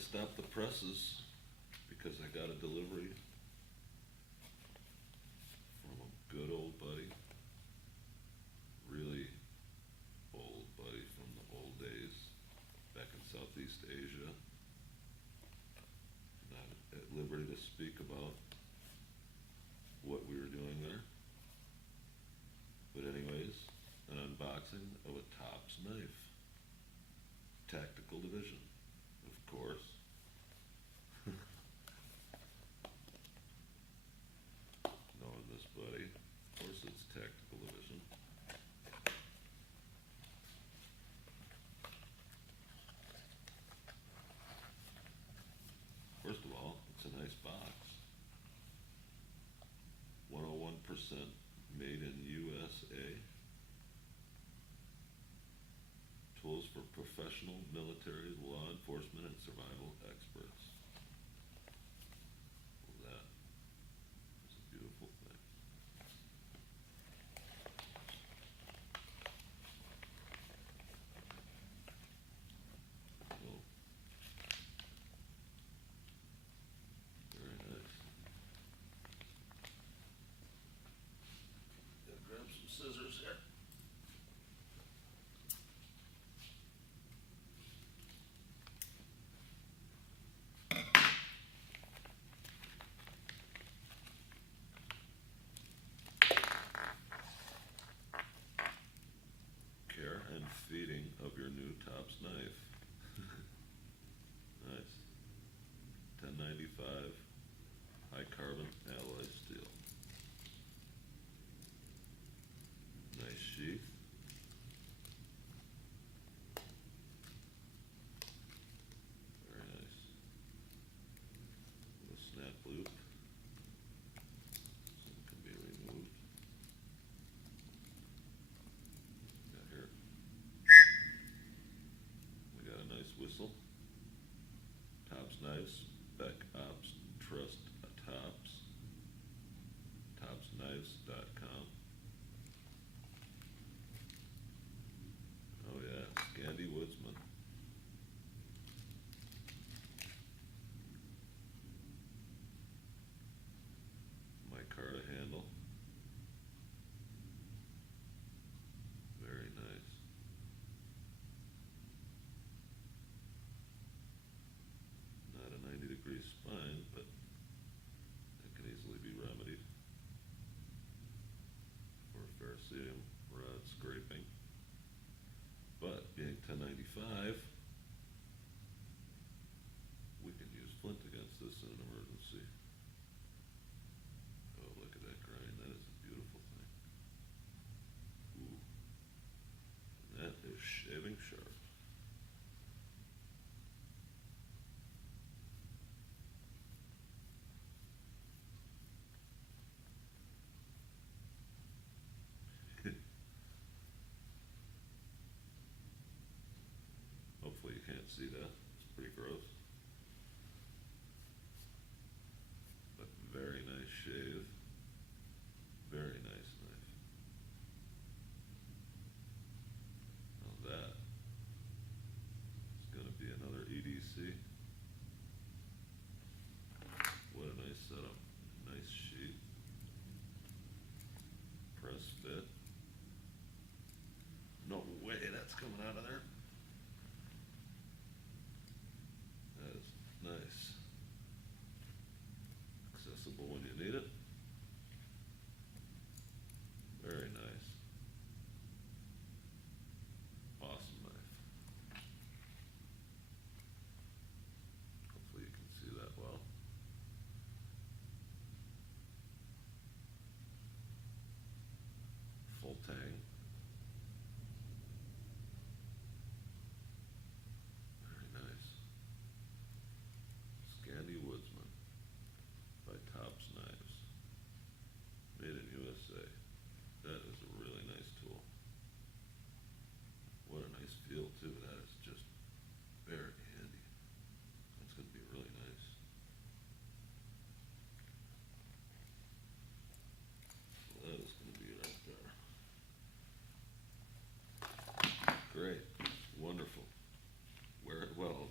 stopped the presses because I got a delivery from a good old buddy, really old buddy from the old days back in Southeast Asia. Not at liberty to speak about what we were doing there. But anyways, an unboxing of a Tops knife. Tactical division, of course. Knowing this buddy, of course it's tactical division. First of all, it's a nice box. 101% made in USA. Tools for professional, military, law enforcement, and survival experts. Well, that is a beautiful thing. Oh, very nice. Gotta grab some scissors here. Care and feeding of your new Tops knife. Nice. 1095 high carbon alloy steel. Nice sheath. Very nice. Little snap loop. Some can be removed. Got here. We got a nice whistle. Tops knives, Beck Ops, trust Tops. TopsKnives.com. Oh yeah, Skandi Woodsman. Micarta handle. Very nice. Not a 90-degree spine, but it can easily be remedied for ferrocerium rod scraping. But being 1095, we can use flint against this in an emergency. Oh, look at that grind. That is a beautiful thing. Ooh. And that is shaving sharp. Hopefully you can't see that. It's pretty gross. But very nice shave. Very nice knife. Now that is gonna be another EDC. What a nice setup. Nice sheet. Press fit. No way that's coming out of there. That is nice. Accessible when you need it. Very nice. Awesome knife. Hopefully you can see that well. Full tang. Very nice. Skandi Woodsman by Tops Knives. Made in USA. That is a really nice tool. What a nice feel too. That is just very handy. That's going to be really nice. So that is going to be right there. Great. Wonderful. Wear it well.